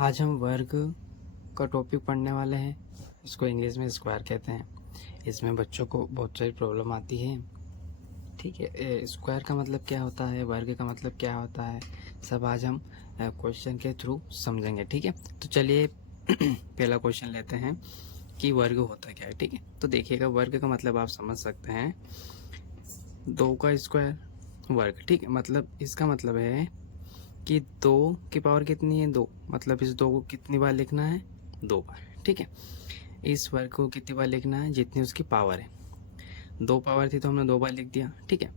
आज हम वर्ग का टॉपिक पढ़ने वाले हैं। इसको इंग्लिश में स्क्वायर कहते हैं। इसमें बच्चों को बहुत सारी प्रॉब्लम आती है। ठीक है, स्क्वायर का मतलब क्या होता है, वर्ग का मतलब क्या होता है, सब आज हम क्वेश्चन के थ्रू समझेंगे। ठीक है, तो चलिए पहला क्वेश्चन लेते हैं कि वर्ग होता क्या है। ठीक है, तो देखिएगा, वर्ग का मतलब आप समझ सकते हैं 2 का स्क्वायर वर्ग। ठीक है, मतलब इसका मतलब है कि 2 की पावर कितनी है, 2, मतलब इस 2 को कितनी बार लिखना है, 2 बार। ठीक है, इस वर्ग को कितनी बार लिखना है, जितनी उसकी पावर है। 2 पावर थी तो हमने 2 बार लिख दिया। ठीक है,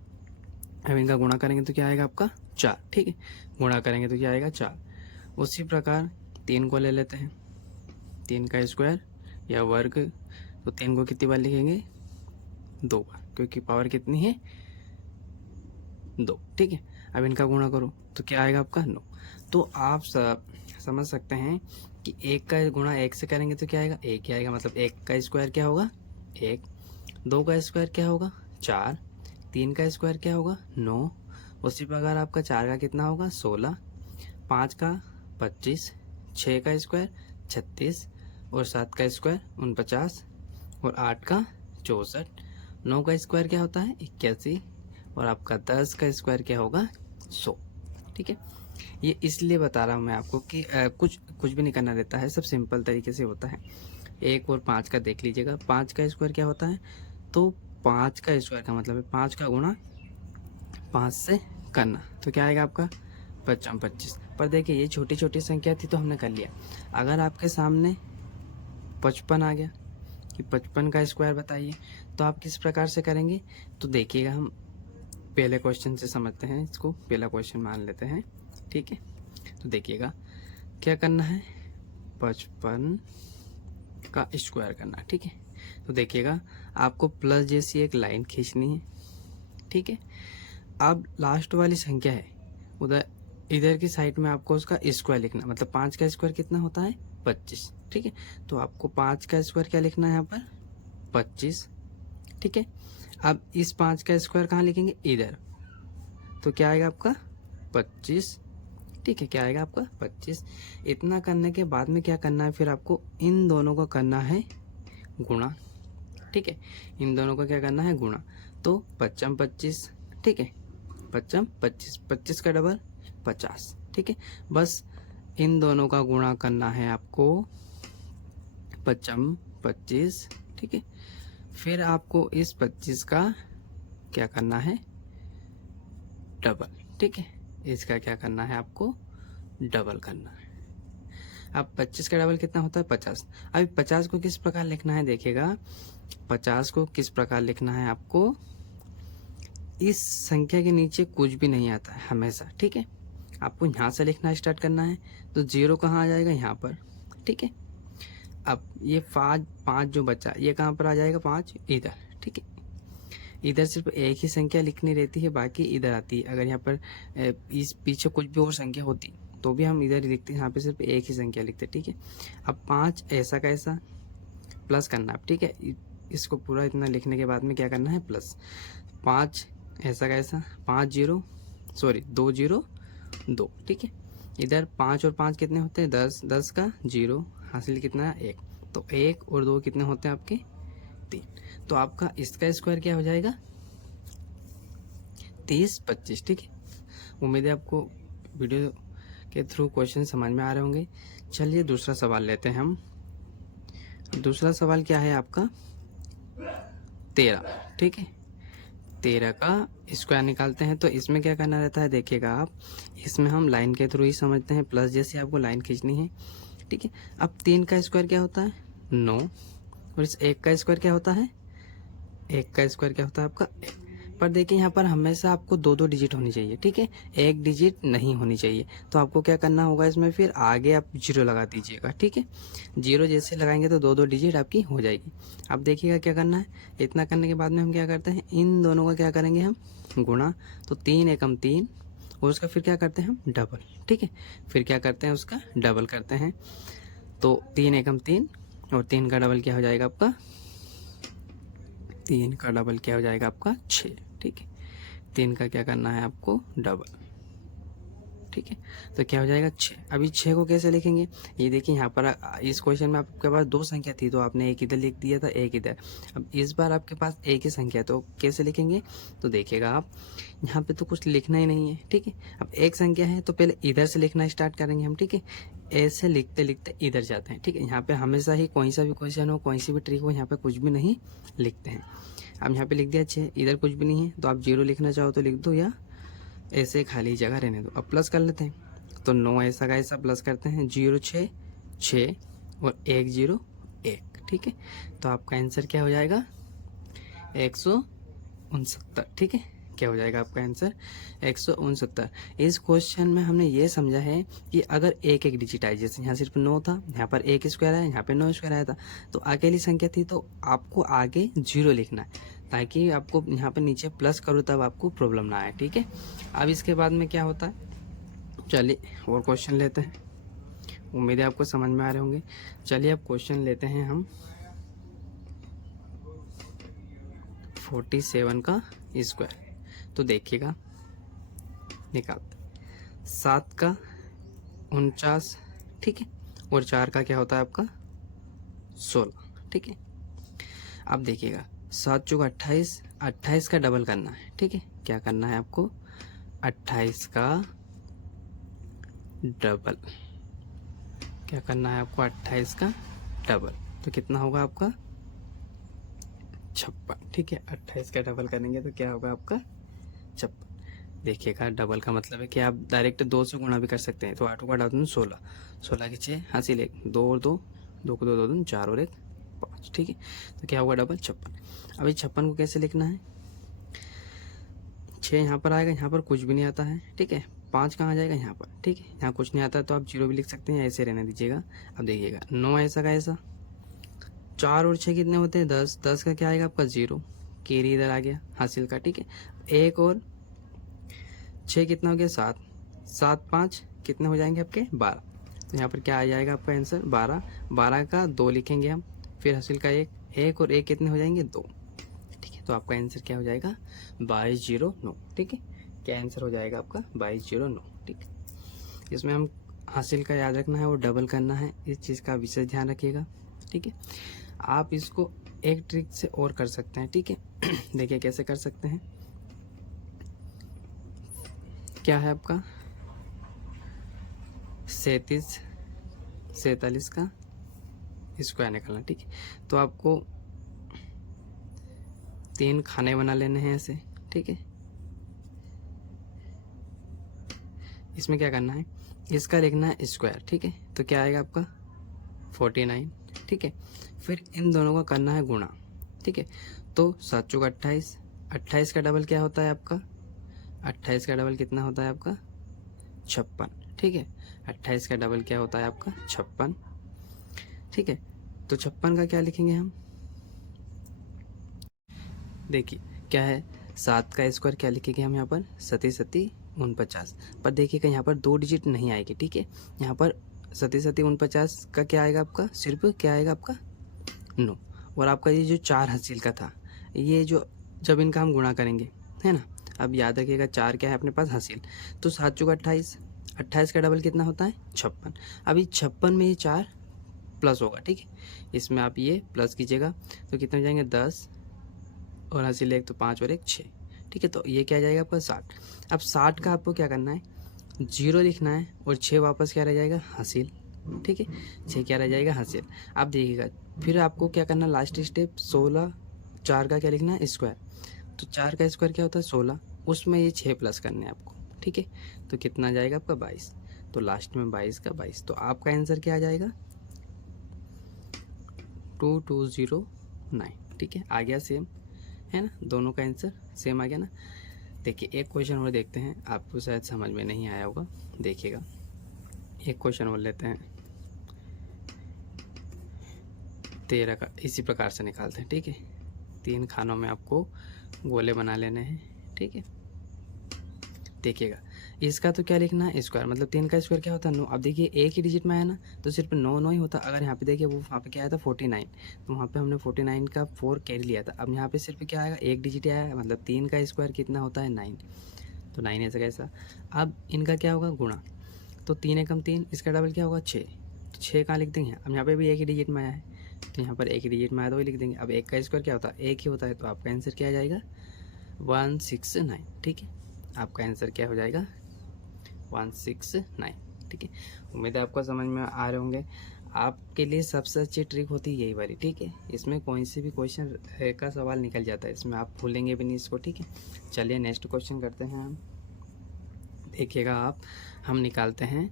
अब इनका गुणा करेंगे तो क्या आएगा आपका 4। ठीक है, गुणा करेंगे तो क्या आएगा 4। उसी प्रकार 3 को ले लेते हैं, 3 का स्क्वायर या वर्ग, तो 3 को कितनी बार लिखेंगे, 2 बार, क्योंकि पावर कितनी है, 2। ठीक है, अब इनका गुणा करो तो क्या आएगा आपका 9। तो आप समझ सकते हैं कि 1 का गुणा 1 से करेंगे तो क्या आएगा, 1 ही आएगा। मतलब 1 का स्क्वायर क्या होगा, 1। 2 का स्क्वायर क्या होगा, 4। 3 का स्क्वायर क्या होगा, 9। उसी प्रकार आपका 4 का कितना होगा, 16। 5 का 25। 6 का स्क्वायर 36 और 7 का स्क्वायर 49 और 8 का 64। 9 का स्क्वायर क्या होता है, 81 और आपका 10 का स्क्वायर क्या होगा, 100। ठीक है, ये इसलिए बता रहा हूँ मैं आपको कि कुछ भी नहीं करना रहता है, सब सिंपल तरीके से होता है। 1 और 5 का देख लीजिएगा, 5 का स्क्वायर क्या होता है, तो 5 का स्क्वायर का मतलब है 5 का गुणा 5 से करना, तो क्या आएगा आपका 25। पर देखिए, ये छोटी छोटी संख्या थी तो हमने कर लिया। अगर आपके सामने 55 आ गया कि 55 का स्क्वायर बताइए, तो आप किस प्रकार से करेंगे, तो देखिएगा, हम पहले क्वेश्चन से समझते हैं। इसको पहला क्वेश्चन मान लेते हैं। ठीक है, तो देखिएगा क्या करना है, 55 का स्क्वायर करना। ठीक है, तो देखिएगा, आपको प्लस जैसी एक लाइन खींचनी है। ठीक है, अब लास्ट वाली संख्या है उधर, इधर की साइड में आपको उसका स्क्वायर लिखना, मतलब 5 का स्क्वायर कितना होता है, 25। ठीक है, तो आपको 5 का स्क्वायर क्या लिखना है यहाँ पर, 25। ठीक है, अब इस 5 का स्क्वायर कहाँ लिखेंगे, इधर, तो क्या आएगा आपका 25। ठीक है, क्या आएगा आपका 25। इतना करने के बाद में क्या करना है, फिर आपको इन दोनों को करना है गुणा। ठीक है, इन दोनों को क्या करना है, गुणा। तो 55 25। ठीक है, 55 25, 25 का डबल 50। ठीक है, बस इन दोनों का गुणा करना है आपको 55 25। ठीक है, फिर आपको इस 25 का क्या करना है, डबल। ठीक है, इसका क्या करना है, आपको डबल करना है। अब 25 का डबल कितना होता है, 50। अभी 50 को किस प्रकार लिखना है, देखिएगा, 50 को किस प्रकार लिखना है आपको, इस संख्या के नीचे कुछ भी नहीं आता है हमेशा। ठीक है, आपको यहाँ से लिखना स्टार्ट करना है, तो 0 कहाँ आ जाएगा, यहाँ पर। ठीक है, अब ये 5 जो बचा, ये कहाँ पर आ जाएगा, 5 इधर। ठीक है, इधर सिर्फ एक ही संख्या लिखनी रहती है, बाकी इधर आती है। अगर यहाँ पर इस पीछे कुछ भी और संख्या होती तो भी हम इधर ही लिखते हैं, यहाँ पे सिर्फ एक ही संख्या लिखते। ठीक है, अब 5 ऐसा का ऐसा प्लस करना है। ठीक है, इसको पूरा इतना लिखने के बाद में क्या करना है, प्लस। 5 ऐसा का ऐसा, 2 0 2। ठीक है, इधर 5 और 5 कितने होते हैं, 10, 10 का 0 हासिल कितना है, 1। तो 1 और 2 कितने होते हैं आपके, 3। तो आपका इसका स्क्वायर क्या हो जाएगा, 30 25। ठीक है, उम्मीद है आपको वीडियो के थ्रू क्वेश्चन समझ में आ रहे होंगे। चलिए दूसरा सवाल लेते हैं हम। दूसरा सवाल क्या है आपका, 13। ठीक है, 13 का स्क्वायर निकालते हैं। तो इसमें क्या करना रहता है, देखिएगा आप, इसमें हम लाइन के थ्रू ही समझते हैं, प्लस जैसे आपको लाइन खींचनी है। ठीक है, अब 3 का स्क्वायर क्या होता है, 9। और इस 1 का स्क्वायर क्या होता है, 1 का स्क्वायर क्या होता है आपका 1। पर देखिए, यहाँ पर हमेशा आपको 2 डिजिट होनी चाहिए। ठीक है, 1 डिजिट नहीं होनी चाहिए। तो आपको क्या करना होगा, इसमें फिर आगे आप 0 लगा दीजिएगा। ठीक है, 0 जैसे लगाएंगे तो 2 डिजिट आपकी हो जाएगी। अब देखिएगा क्या करना है, इतना करने के बाद में हम क्या करते हैं, इन दोनों का क्या करेंगे हम, गुणा। तो 3 एकम 3 और उसका फिर क्या करते हैं हम, डबल। ठीक है, फिर क्या करते हैं, उसका डबल करते हैं। तो 3 एकम 3 और 3 का डबल क्या हो जाएगा आपका, 3 का डबल क्या हो जाएगा आपका 6। ठीक है, 3 का क्या करना है आपको, डबल। ठीक है। तो क्या हो जाएगा 6। अभी 6 को कैसे लिखेंगे, ये देखिए यहाँ पर इस क्वेश्चन में आपके पास 2 संख्या थी तो आपने एक इधर लिख दिया था, एक इधर। अब इस बार आपके पास एक ही संख्या, तो कैसे लिखेंगे, तो देखिएगा आप यहाँ पे तो कुछ लिखना ही नहीं है, ठीक है। अब एक संख्या है तो पहले इधर से लिखना स्टार्ट करेंगे हम, ठीक है। ऐसे लिखते लिखते इधर जाते हैं, ठीक है। यहाँ पे हमेशा ही कोई सा भी क्वेश्चन हो, कोई सी भी ट्रिक हो, यहाँ पे कुछ भी नहीं लिखते हैं। अब यहाँ पे लिख दिया 6, इधर कुछ भी नहीं है तो आप 0 लिखना चाहो तो लिख दो, या ऐसे खाली जगह रहने दो। अब प्लस कर लेते हैं, तो 9 ऐसा का ऐसा प्लस करते हैं, 0 6 6 और 1 0 1, ठीक है। तो आपका आंसर क्या हो जाएगा 169, ठीक है। क्या हो जाएगा आपका आंसर 169। इस क्वेश्चन में हमने ये समझा है कि अगर एक एक डिजिट आए, जैसे यहाँ सिर्फ 9 था, यहाँ पर 1 स्क्वायर आया, यहाँ पे 9 स्क्वायर आया था, तो अकेली संख्या थी तो आपको आगे 0 लिखना है, ताकि आपको यहाँ पर नीचे प्लस करो तब आपको प्रॉब्लम ना आए, ठीक है। अब इसके बाद में क्या होता है, चलिए और क्वेश्चन लेते हैं। उम्मीद है आपको समझ में आ रहे होंगे। चलिए अब क्वेश्चन लेते हैं हम 47 का स्क्वायर। तो देखिएगा निकालते, 7 का 49, ठीक है, और 4 का क्या होता है आपका 16, ठीक है। अब देखिएगा 7 चौका 28, 28 का डबल करना है, ठीक है। क्या करना है आपको 28 का डबल, क्या करना है आपको 28 का डबल, तो कितना होगा आपका 56, ठीक है। 28 का डबल करेंगे तो क्या होगा आपका 56। देखिएगा डबल का मतलब है कि आप डायरेक्ट 2 से गुणा भी कर सकते हैं, तो 8 का डाल दूँ 16, 16 की 6 हासिल 1, 2 और 2, 2 को 2 2 दूँ 4 और 1 5, ठीक है। तो क्या होगा डबल 56। अभी 56 को कैसे लिखना है, 6 यहाँ पर आएगा, यहाँ पर कुछ भी नहीं आता है, ठीक है। 5 कहाँ जाएगा यहाँ पर, ठीक है। यहाँ कुछ नहीं आता तो आप 0 भी लिख सकते हैं, ऐसे रहने दीजिएगा। अब देखिएगा 9 ऐसा का ऐसा, 4 और 6 कितने होते हैं 10, 10 का क्या आएगा आपका 0, कैरी इधर आ गया हासिल का, ठीक है। 1 और 6 कितना हो गया 7, 7 5 कितने हो जाएंगे आपके 12, तो यहाँ पर क्या आ जाएगा आपका आंसर 12, 12 का 2 लिखेंगे हम, फिर हासिल का 1, 1 और 1 कितने हो जाएंगे 2, ठीक है। तो आपका आंसर क्या हो जाएगा 2209, ठीक है। क्या आंसर हो जाएगा आपका 2209, ठीक है। इसमें हम हासिल का याद रखना है और डबल करना है, इस चीज़ का विशेष ध्यान रखिएगा, ठीक है। आप इसको एक ट्रिक से और कर सकते हैं, ठीक है। देखिए कैसे कर सकते हैं, क्या है आपका 47 का स्क्वायर निकालना, ठीक है। तो आपको 3 खाने बना लेने हैं ऐसे, ठीक है। इसमें क्या करना है, इसका लिखना है स्क्वायर, ठीक है। तो क्या आएगा आपका 49, ठीक है। फिर इन दोनों का करना है गुणा, ठीक है। तो 7 चौका 28, 28 का डबल क्या होता है आपका, 28 का डबल कितना होता है आपका 56, ठीक है। 28 का डबल क्या होता है आपका 56, ठीक है। तो 56 का क्या लिखेंगे हम, देखिए क्या है 7 का स्क्वायर क्या लिखेंगे हम यहाँ पर 7 7 49, पर देखिएगा यहाँ पर 2 डिजिट नहीं आएगी, ठीक है। यहाँ पर 7 7 49 का क्या आएगा आपका, सिर्फ क्या आएगा आपका 9, और आपका ये जो 4 हासिल का था, ये जो जब इनका हम गुणा करेंगे है ना, अब याद रखिएगा 4 क्या है अपने पास हासिल, तो 7 चौका 28, 28 का डबल कितना होता है 56, अभी 56 में ये 4 प्लस होगा, ठीक है। इसमें आप ये प्लस कीजिएगा तो कितने हो जाएंगे 10 और हासिल 1 तो 5 और 1 6, ठीक है। तो ये क्या जाएगा आपका 60। अब 60 का आपको क्या करना है 0 लिखना है और 6 वापस क्या रह जाएगा हासिल, ठीक है। 6 क्या रह जाएगा हासिल। अब देखिएगा फिर आपको क्या करना लास्ट स्टेप 16, 4 का क्या लिखना है स्क्वायर, तो 4 का स्क्वायर क्या होता है 16, उसमें ये 6 प्लस करने हैं आपको, ठीक है। तो कितना जाएगा आपका 22, तो लास्ट में 22 का 22, तो आपका आंसर क्या आ जाएगा 2209, ठीक है। आ गया सेम है ना, दोनों का आंसर सेम आ गया ना। देखिए एक क्वेश्चन और देखते हैं, आपको शायद समझ में नहीं आया होगा, देखिएगा एक क्वेश्चन और लेते हैं 13 का, इसी प्रकार से निकालते हैं, ठीक है। 3 खानों में आपको गोले बना लेने हैं, ठीक है। देखिएगा इसका तो क्या लिखना है स्क्वायर, मतलब 3 का स्क्वायर क्या होता है 9। अब देखिए एक ही डिजिट में आया ना तो सिर्फ 9 9 ही होता, अगर यहाँ पे देखिए वो वहाँ पे क्या आया था 49, तो वहाँ पे हमने 49 का 4 कैरी लिया था। अब यहाँ पे सिर्फ क्या आएगा एक डिजिट आया है, मतलब 3 का स्क्वायर कितना होता है 9, तो 9 ऐसा कैसा। अब इनका क्या होगा गुणा, तो 3 एकम 3, इसका डबल क्या होगा 6, तो 6 कहाँ लिख देंगे। अब यहाँ पे भी एक ही डिजिट में आया है, तो यहाँ पर एक ही डिजिट में आया तो वही लिख देंगे। अब 1 का स्क्वायर क्या होता है, 1 ही होता है, तो आपका आंसर क्या आ जाएगा 169। ठीक है, आपका आंसर क्या हो जाएगा 169। ठीक है, उम्मीद है आपको समझ में आ रहे होंगे। आपके लिए सबसे अच्छी ट्रिक होती है यही वाली। ठीक है, इसमें कोई से भी क्वेश्चन का सवाल निकल जाता है, इसमें आप भूलेंगे भी नहीं इसको। ठीक है, चलिए नेक्स्ट क्वेश्चन करते हैं हम। देखिएगा आप, हम निकालते हैं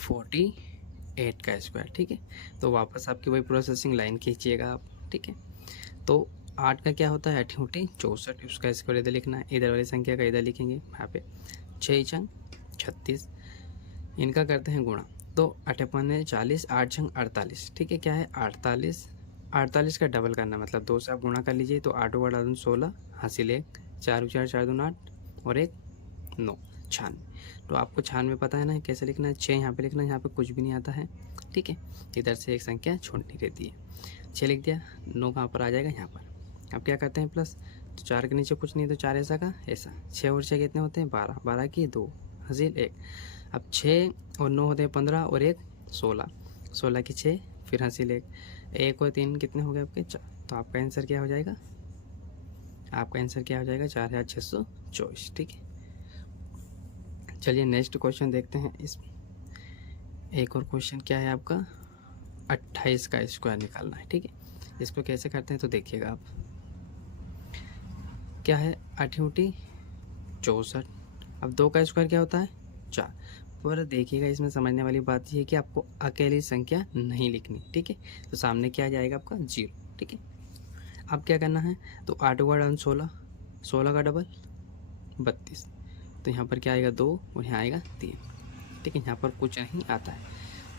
48 का स्क्वायर। ठीक है, तो वापस आपकी वही प्रोसेसिंग लाइन खींचिएगा आप। ठीक है, तो 8 का क्या होता है 8 × 64, उसका स्क्वायर इधर लिखना है, इधर वाली संख्या का इधर लिखेंगे यहाँ पे। 6 छंग 36, इनका करते हैं गुणा, तो 8 × 40, 8 छंग 48। ठीक है, क्या है 48, 48 का डबल करना, मतलब 2 से आप गुणा कर लीजिए, तो 8 × 8 = 16, हासिल 1, 4 × 4 = 4 2 8 और 1 9, 96। तो आपको 96 पता है ना कैसे लिखना है, 6 यहाँ पे लिखना है, यहाँ पे कुछ भी नहीं आता है। ठीक है, इधर से एक संख्या छोड़नी रहती है। 6 लिख दिया, 9 कहाँ पर आ जाएगा यहाँ पर। अब क्या करते हैं प्लस, तो 4 के नीचे कुछ नहीं, तो 4 ऐसा का ऐसा। 6 और 6 कितने होते हैं 12, 12 की 2, हासिल 1। अब 6 और 9 होते हैं 15 और 1 16, 16 की 6 फिर हासिल 1, 1 और 3 कितने हो गए आपके 4। तो आपका आंसर क्या हो जाएगा, आपका आंसर क्या हो जाएगा 4624। ठीक है, चलिए नेक्स्ट क्वेश्चन देखते हैं। इस एक और क्वेश्चन क्या है आपका 28 का स्क्वायर निकालना है। ठीक है, इसको कैसे करते हैं तो देखिएगा आप, क्या है 8 × 64। अब 2 का स्क्वायर क्या होता है 4, पर देखिएगा इसमें समझने वाली बात ये है कि आपको अकेली संख्या नहीं लिखनी। ठीक है, तो सामने क्या आ जाएगा आपका 0। ठीक है, अब क्या करना है, तो 8 × 8 = 16, 16 का डबल 32, तो यहाँ पर क्या आएगा 2 और यहाँ आएगा 3। ठीक है, यहाँ पर कुछ नहीं आता है।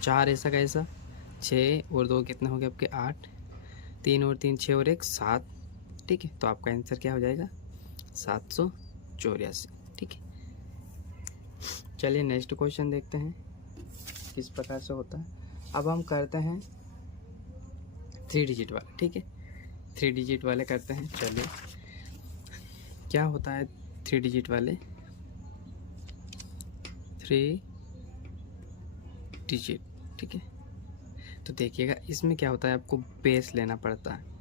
4 ऐसा का ऐसा, 6 और 2 कितने हो गए आपके 8, 3 और 3 6 और 1 7। ठीक है, तो आपका आंसर क्या हो जाएगा 784। ठीक है, चलिए नेक्स्ट क्वेश्चन देखते हैं किस प्रकार से होता है। अब हम करते हैं 3 डिजिट वाले। ठीक है, 3 डिजिट वाले करते हैं। चलिए क्या होता है 3 डिजिट वाले, 3 डिजिट। ठीक है, तो देखिएगा इसमें क्या होता है, आपको बेस लेना पड़ता है।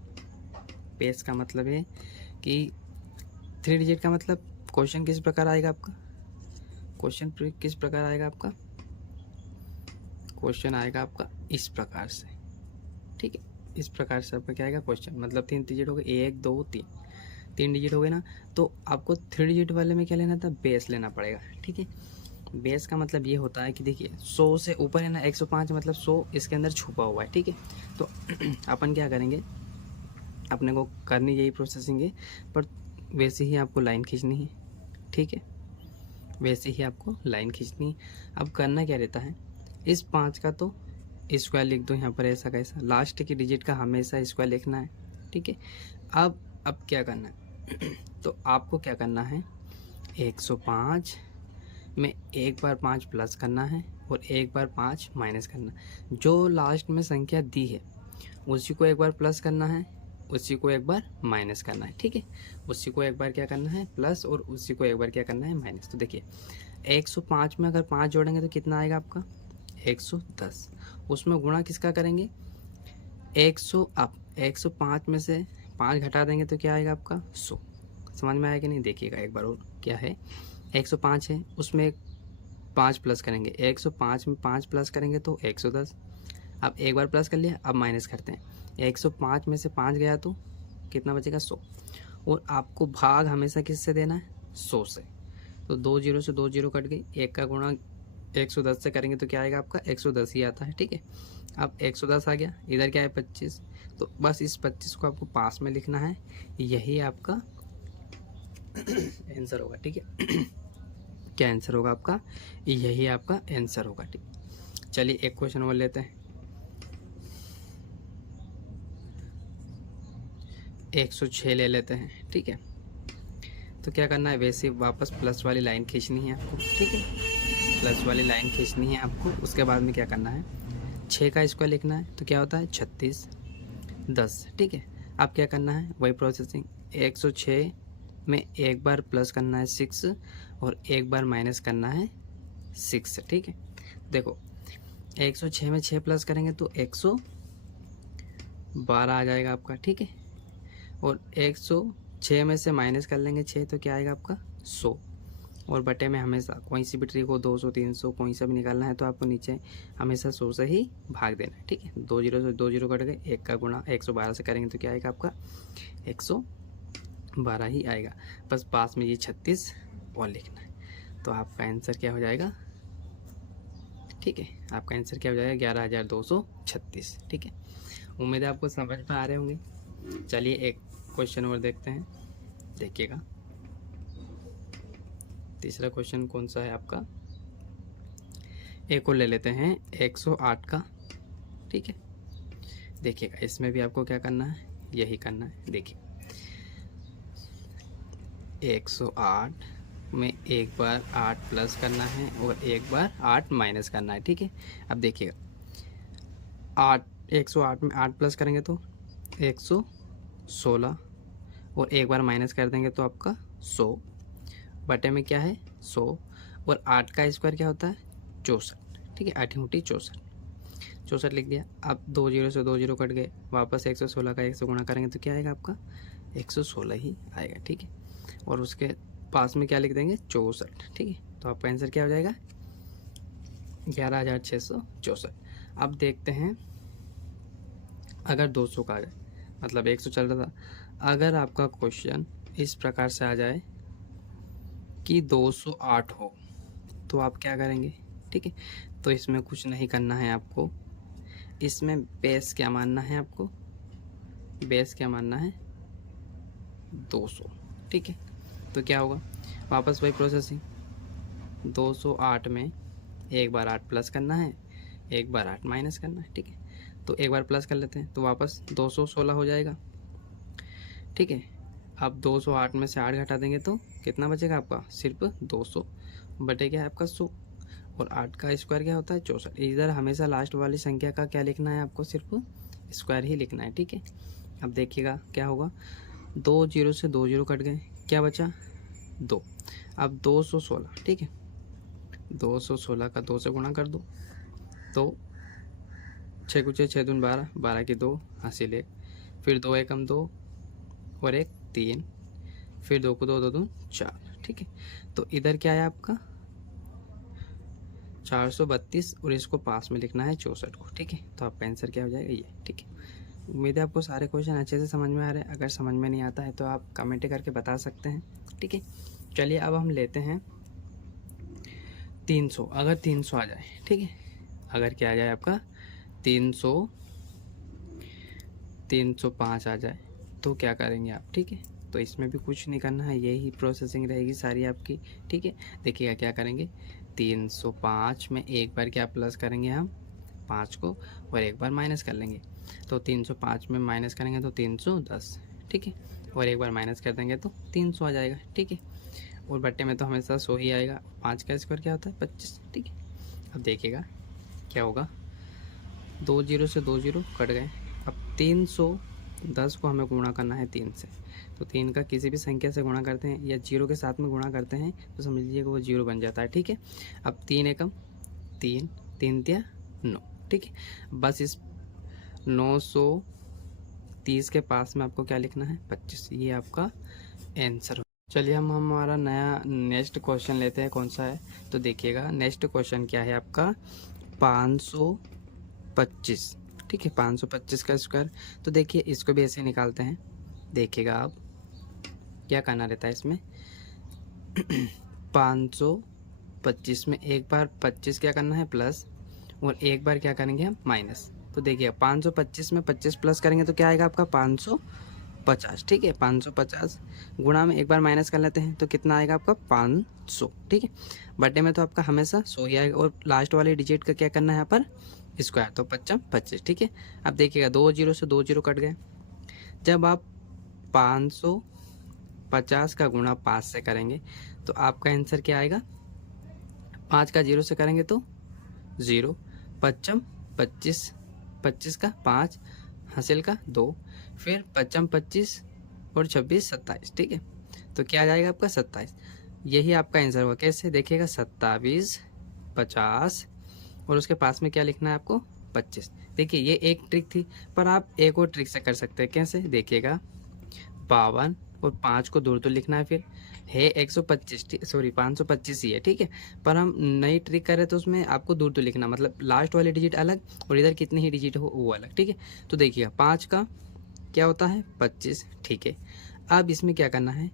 बेस का मतलब है कि 3 डिजिट का मतलब क्वेश्चन किस प्रकार आएगा आपका, क्वेश्चन किस प्रकार आएगा आपका, क्वेश्चन आएगा आपका इस प्रकार से। ठीक है, इस प्रकार से आपका क्या आएगा क्वेश्चन, मतलब 3 डिजिट हो गए 1 2 3, 3 डिजिट हो गए ना, तो आपको 3 डिजिट वाले में क्या लेना था बेस लेना पड़ेगा। ठीक है, बेस का मतलब ये होता है कि देखिए 100 से ऊपर है ना 105, मतलब 100 इसके अंदर छुपा हुआ है। ठीक है, तो अपन क्या करेंगे, अपने को करनी यही प्रोसेसिंग है, पर वैसे ही आपको लाइन खींचनी है। ठीक है, वैसे ही आपको लाइन खींचनी है। अब करना क्या रहता है, इस 5 का तो स्क्वायर लिख दो यहाँ पर ऐसा कैसा, लास्ट की डिजिट का हमेशा स्क्वायर लिखना है। ठीक है, अब क्या करना है तो आपको क्या करना है 105 में एक बार 5 प्लस करना है और एक बार 5 माइनस करना है। जो लास्ट में संख्या दी है उसी को एक बार प्लस करना है, उसी को एक बार माइनस करना है। ठीक है, उसी को एक बार क्या करना है प्लस और उसी को एक बार क्या करना है माइनस। तो देखिए 105 में अगर 5 जोड़ेंगे तो कितना आएगा आपका 110, उसमें गुणा किसका करेंगे 105 में से 5 घटा देंगे तो क्या आएगा आपका 100। समझ में आया कि नहीं, देखिएगा एक बार और, क्या है 105 है उसमें 5 प्लस करेंगे, 105 में 5 प्लस करेंगे तो 110। अब एक बार प्लस कर लिया, अब माइनस करते हैं, 105 में से 5 गया तो कितना बचेगा 100, और आपको भाग हमेशा किससे देना है 100 से। तो 2 0 से 2 0 कट गई, एक का गुणा 110 से करेंगे तो क्या आएगा आपका 110 ही आता है। ठीक है, अब 110 आ गया, इधर क्या है 25, तो बस इस 25 को आपको पास में लिखना है, यही आपका आंसर होगा। ठीक है, क्या आंसर होगा आपका, यही आपका आंसर होगा। ठीक, चलिए एक क्वेश्चन और लेते हैं। 106 ले लेते हैं। ठीक है, तो क्या करना है, वैसे वापस प्लस वाली लाइन खींचनी है आपको। ठीक है, प्लस वाली लाइन खींचनी है आपको, उसके बाद में क्या करना है 6 का स्क्वायर लिखना है, तो क्या होता है 36 10। ठीक है, अब क्या करना है वही प्रोसेसिंग, 106 में एक बार प्लस करना है 6 और एक बार माइनस करना है 6, ठीक है। देखो 106 में 6 प्लस करेंगे तो 112 आ जाएगा आपका, ठीक है। और 106 में से माइनस कर लेंगे 6 तो क्या आएगा आपका 100। और बटे में हमेशा कोई सी भी ट्री को 200 300 कोई सा भी निकालना है तो आपको नीचे हमेशा 100 से ही भाग देना है, ठीक है। 2 जीरो से 2 जीरो कट गए, एक का गुणा 112 से करेंगे तो क्या आएगा आपका 112 ही आएगा। बस पास में ये 36 और लिखना है तो आपका आंसर क्या हो जाएगा, ठीक है। आपका आंसर क्या हो जाएगा 11,236, ठीक है। उम्मीद है आपको समझ में आ रहे होंगे। चलिए एक क्वेश्चन और देखते हैं, देखिएगा। तीसरा क्वेश्चन कौन सा है आपका, एक और ले लेते हैं 108 का, ठीक है। देखिएगा इसमें भी आपको क्या करना है, यही करना है। देखिए 108 में एक बार 8 प्लस करना है और एक बार 8 माइनस करना है, ठीक है। अब देखिएगा 108 में 8 प्लस करेंगे तो 116 और एक बार माइनस कर देंगे तो आपका 100 बटे में क्या है 100 और 8 का स्क्वायर क्या होता है 64, ठीक है। 8 × 64 लिख दिया। अब 2 जीरो से 2 जीरो कट गए, वापस 116 का 1 से गुणा करेंगे तो क्या आएगा आपका 116 ही आएगा, ठीक है। और उसके पास में क्या लिख देंगे 64, ठीक है। तो आपका आंसर क्या हो जाएगा 11,664। अब देखते हैं अगर 200 का आ जाए, मतलब 100 चल रहा था, अगर आपका क्वेश्चन इस प्रकार से आ जाए कि 208 हो तो आप क्या करेंगे, ठीक है। तो इसमें कुछ नहीं करना है आपको, इसमें बेस क्या मानना है आपको, बेस क्या मानना है 200, ठीक है। तो क्या होगा वापस वही प्रोसेसिंग, 208 में एक बार 8 प्लस करना है, एक बार 8 माइनस करना है, ठीक है। तो एक बार प्लस कर लेते हैं तो वापस 216 हो जाएगा, ठीक है। अब 208 में से 8 घटा देंगे तो कितना बचेगा आपका सिर्फ 200 बटे क्या है आपका 100 और 8 का स्क्वायर क्या होता है 64। इधर हमेशा लास्ट वाली संख्या का क्या लिखना है आपको, सिर्फ स्क्वायर ही लिखना है, ठीक है। अब देखिएगा क्या होगा, 2 जीरो से 2 जीरो कट गए, क्या बचा 2। अब 216, ठीक है। 216 का 2 से गुणा कर दो तो 6 × 6 = 12, 12 की 2 हासिल 1, फिर 2 एकम 2 और 1 3, फिर 2 को 2 2 2 4, ठीक है। तो इधर क्या है आपका 432 और इसको पास में लिखना है 64 को, ठीक है। तो आपका आंसर क्या हो जाएगा ये, ठीक है। उम्मीद है आपको सारे क्वेश्चन अच्छे से समझ में आ रहे हैं। अगर समझ में नहीं आता है तो आप कमेंट करके बता सकते हैं, ठीक है। चलिए अब हम लेते हैं 300। अगर 300 आ जाए, ठीक है, अगर क्या आ जाए आपका 305 आ जाए तो क्या करेंगे आप, ठीक है। तो इसमें भी कुछ नहीं करना है, यही प्रोसेसिंग रहेगी सारी आपकी, ठीक है। देखिएगा क्या करेंगे 305 में एक बार क्या प्लस करेंगे हम 5 को और एक बार माइनस कर लेंगे। तो 305 में माइनस करेंगे तो 310, ठीक है। और एक बार माइनस कर देंगे तो 300 आ जाएगा, ठीक है। और बट्टे में तो हमेशा 100 ही आएगा। 5 का स्क्वायर क्या होता है 25, ठीक है। अब देखिएगा क्या होगा, 2 जीरो से 2 जीरो कट गए। अब 310 को हमें गुणा करना है 3 से, तो 3 का किसी भी संख्या से गुणा करते हैं या 0 के साथ में गुणा करते हैं तो समझ लीजिएगा वो 0 बन जाता है, ठीक है। अब 3 एकम 3, 3 तिया 9, ठीक है। बस इस 930 के पास में आपको क्या लिखना है 25, ये आपका आंसर हो। चलिए हम हमारा नया नेक्स्ट क्वेश्चन लेते हैं, कौन सा है तो देखिएगा नेक्स्ट क्वेश्चन क्या है आपका 525, ठीक है। 525 का स्क्वायर, तो देखिए इसको भी ऐसे निकालते हैं। देखिएगा आप क्या करना रहता है इसमें 525 में एक बार 25 क्या करना है प्लस और एक बार क्या करेंगे हम माइनस। तो देखिए 525 में 25 प्लस करेंगे तो क्या आएगा आपका 550, ठीक है। 550 गुणा में एक बार माइनस कर लेते हैं तो कितना आएगा आपका 500, ठीक है। बर्थडे में तो आपका हमेशा 100 ही आएगा और लास्ट वाले डिजिट का क्या करना है यहाँ पर स्क्वायर, तो 25 25, ठीक है। अब देखिएगा 2 जीरो से 2 जीरो कट गए। जब आप 550 का गुणा 5 से करेंगे तो आपका आंसर क्या आएगा, 5 का 0 से करेंगे तो 0, 25 25, 25 का 5 हासिल का 2, फिर 25 25 और 26 27, ठीक है। तो क्या आ जाएगा आपका 27। यही आपका आंसर होगा। कैसे देखिएगा, 27, 50 और उसके पास में क्या लिखना है आपको, 25। देखिए ये एक ट्रिक थी, पर आप एक और ट्रिक से कर सकते हैं। कैसे देखिएगा, 52 और 5 को दूर दूर लिखना है, फिर है 125, सॉरी 525 ही है, ठीक है। पर हम नई ट्रिक करें तो उसमें आपको दूर दूर लिखना, मतलब लास्ट वाले डिजिट अलग और इधर कितनी ही डिजिट हो वो अलग, ठीक है। तो देखिएगा 5 का क्या होता है, 25, ठीक है। अब इसमें क्या करना है,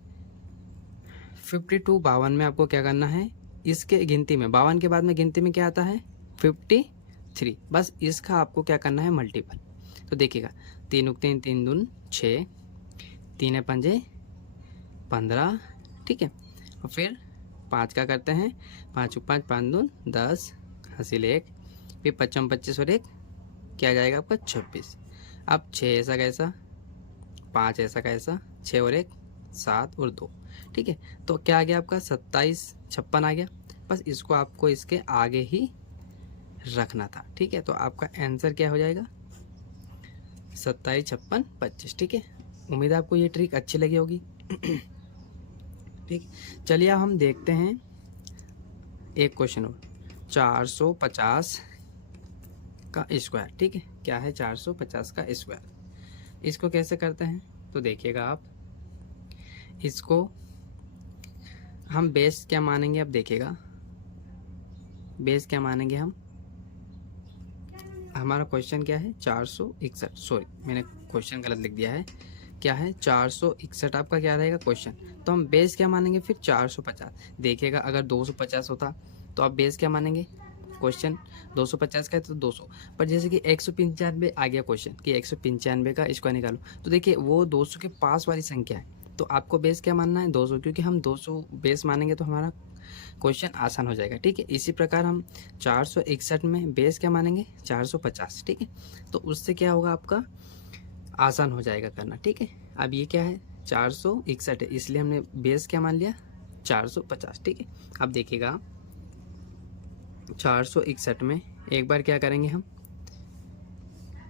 52 52 में आपको क्या करना है, इसके गिनती में 52 के बाद में गिनती में क्या आता है, 53। बस इसका आपको क्या करना है, मल्टीपल। तो देखिएगा 3 उक 3, 3 दून 6, 3 पंजे 15, ठीक है। और फिर 5 का करते हैं, 5 उक 5, 5 दून 10, हासिल 1, फिर 55 25 और 1 क्या जाएगा आपका 26। अब 6 ऐसा कैसा, 5 ऐसा कैसा, 6 और 1 7 और 2, ठीक है। तो क्या आ गया आपका 27 56 आ गया। बस इसको आपको इसके आगे ही रखना था, ठीक है। तो आपका आंसर क्या हो जाएगा, 27 56 25, ठीक है। उम्मीद है आपको ये ट्रिक अच्छी लगी होगी। ठीक, चलिए अब हम देखते हैं एक क्वेश्चन और, 450 का स्क्वायर, ठीक है। क्या है 450 का स्क्वायर, इसको कैसे करते हैं, तो देखिएगा आप, इसको हम बेस क्या मानेंगे, अब देखिएगा बेस क्या मानेंगे हम, हमारा क्वेश्चन क्या है 461, सॉरी मैंने क्वेश्चन गलत लिख दिया है, क्या है 461 आपका क्या रहेगा क्वेश्चन। तो हम बेस क्या मानेंगे फिर 450। देखिएगा अगर 250 होता तो आप बेस क्या मानेंगे, क्वेश्चन 250 का है तो 200, पर जैसे कि 195 आ गया क्वेश्चन कि 195 का स्क्वायर निकालो, तो देखिए वो 200 के पास वाली संख्या है, तो आपको बेस क्या मानना है 200, क्योंकि हम 200 बेस मानेंगे तो हमारा क्वेश्चन आसान हो जाएगा, ठीक है। इसी प्रकार हम 461 में बेस क्या मानेंगे 450, ठीक है। तो उससे क्या होगा आपका आसान हो जाएगा करना, ठीक है। अब ये क्या है 461 है, इसलिए हमने बेस क्या मान लिया 450, ठीक है। अब देखिएगा 461 में एक बार क्या करेंगे हम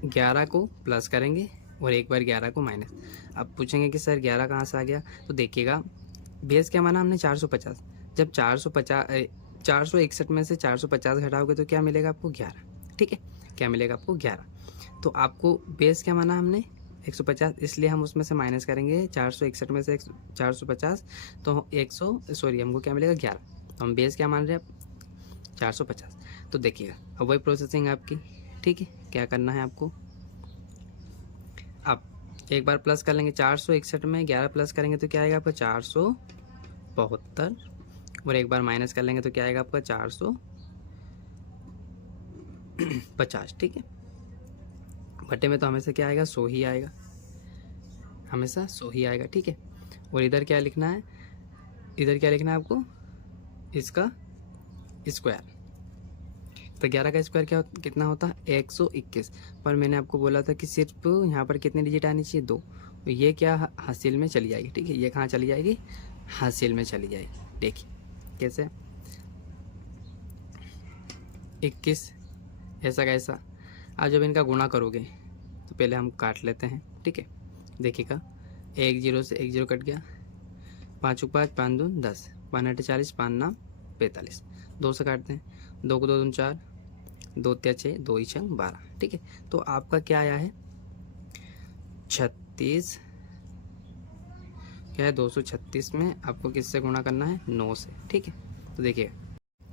11 को प्लस करेंगे और एक बार 11 को माइनस। अब पूछेंगे कि सर 11 कहाँ से आ गया, तो देखिएगा बेस क्या माना हमने 450, जब 461 में से 450 घटाओगे तो क्या मिलेगा आपको 11, ठीक है। क्या मिलेगा आपको 11। तो आपको बेस क्या माना हमने 150, इसलिए हम उसमें से माइनस करेंगे 461 में से 450, तो 100 सॉरी हमको क्या मिलेगा 11। तो हम बेस क्या मान रहे हैं आप 450। तो देखिएगा अब वही प्रोसेसिंग आपकी, ठीक है। क्या करना है आपको, अब एक बार प्लस कर लेंगे 461 में 11 प्लस करेंगे तो क्या आएगा आपका 472, और एक बार माइनस कर लेंगे तो क्या आएगा आपका 450, ठीक है। बटे में तो हमेशा क्या आएगा 100 ही आएगा, हमेशा 100 ही आएगा, ठीक है। और इधर क्या लिखना है, इधर क्या लिखना है आपको इसका स्क्वायर। तो 11 का स्क्वायर क्या कितना होता है 121, पर मैंने आपको बोला था कि सिर्फ यहाँ पर कितनी डिजिट आनी चाहिए 2, तो ये क्या हासिल में चली जाएगी, ठीक है। ये कहाँ चली जाएगी, हासिल में चली जाएगी। देखिए कैसे 21 ऐसा कैसा। आज जब इनका गुणा करोगे तो पहले हम काट लेते हैं, ठीक है। देखिएगा 1 0 से 1 0 कट गया, 5 5 5 2 10, 5 8 40, 5 9 45, 2 से काटते हैं, 2 को 2 दून 4, 2 3 6, 2 ही 6 12, ठीक है। तो आपका क्या आया है 36, क्या है 236 में आपको किससे गुणा करना है 9 से, ठीक है। तो देखिए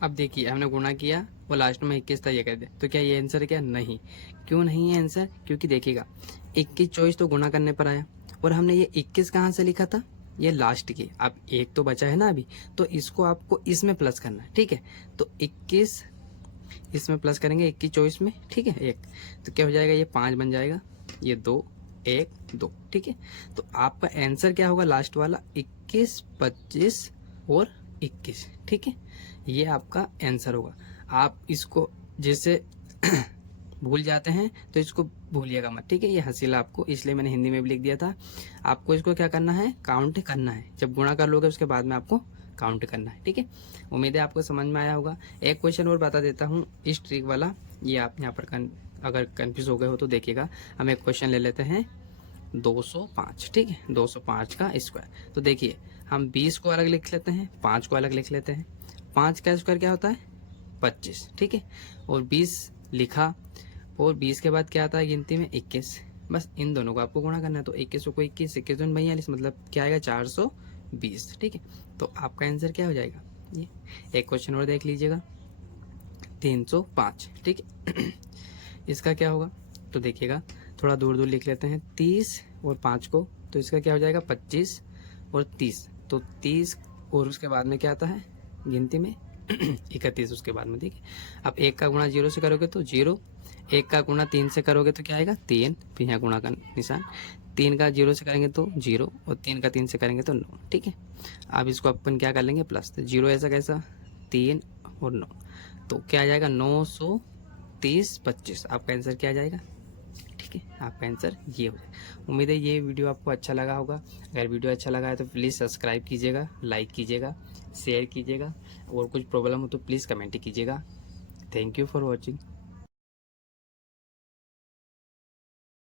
अब देखिए हमने गुणा किया और लास्ट में 21 था ये कर दिया, तो क्या ये आंसर है क्या, नहीं। क्यों नहीं है आंसर, क्योंकि देखिएगा 21 24 तो गुणा करने पर आया, और हमने ये 21 कहाँ से लिखा था, ये लास्ट की। अब एक तो बचा है ना अभी, तो इसको आपको इसमें प्लस करना है, ठीक है। तो 21 इसमें प्लस करेंगे 21 24 में, ठीक है। एक तो क्या हो जाएगा, ये 5 बन जाएगा, ये 2 1 2, ठीक है। तो आपका आंसर क्या होगा लास्ट वाला 21 25 और 21, ठीक है। ये आपका आंसर होगा। आप इसको जैसे भूल जाते हैं तो इसको भूलिएगा मत, ठीक है। ये हसीला आपको इसलिए मैंने हिंदी में भी लिख दिया था। आपको इसको क्या करना है, काउंट करना है। जब गुणा कर लोगे उसके बाद में आपको काउंट करना है, ठीक है। उम्मीद है आपको समझ में आया होगा। एक क्वेश्चन और बता देता हूँ इस ट्रिक वाला, ये आप यहाँ पर अगर कंफ्यूज हो गए हो तो देखिएगा। हम एक क्वेश्चन ले लेते हैं 205, ठीक है, 205 का स्क्वायर। तो देखिए हम 20 को अलग लिख लेते हैं, 5 को अलग लिख लेते हैं। 5 का स्क्वायर क्या होता है? 25, ठीक है। और 20 लिखा, और 20 के बाद क्या आता है गिनती में? 21। बस इन दोनों को आपको गुणा करना है। तो 21 को 21, 21 दूनी 42, मतलब क्या आएगा? 420, ठीक है। तो आपका आंसर क्या हो जाएगा? ये एक क्वेश्चन और देख लीजिएगा, 305, ठीक है। इसका क्या होगा? तो देखिएगा, थोड़ा दूर दूर लिख लेते हैं, 30 और 5 को, तो इसका क्या हो जाएगा? 25 और 30, तो 30 और उसके बाद में क्या आता है गिनती में? 31 उसके बाद में, ठीक है। अब 1 का गुणा 0 से करोगे तो 0, 1 का गुणा 3 से करोगे तो क्या आएगा? 3, फिर यहाँ गुणा का निशान, 3 का 0 से करेंगे तो 0, और 3 का 3 से करेंगे तो 9, ठीक है। अब इसको अपन क्या कर लेंगे? प्लस, तो 0 ऐसा कैसा? 3 और 9, तो क्या आ जाएगा? 930, 25। आपका आंसर क्या आ जाएगा? ठीक है, आपका आंसर ये हो जाए। उम्मीद है ये वीडियो आपको अच्छा लगा होगा। अगर वीडियो अच्छा लगा है तो प्लीज़ सब्सक्राइब कीजिएगा, लाइक कीजिएगा, शेयर कीजिएगा, और कुछ प्रॉब्लम हो तो प्लीज़ कमेंट कीजिएगा। Thank you for watching.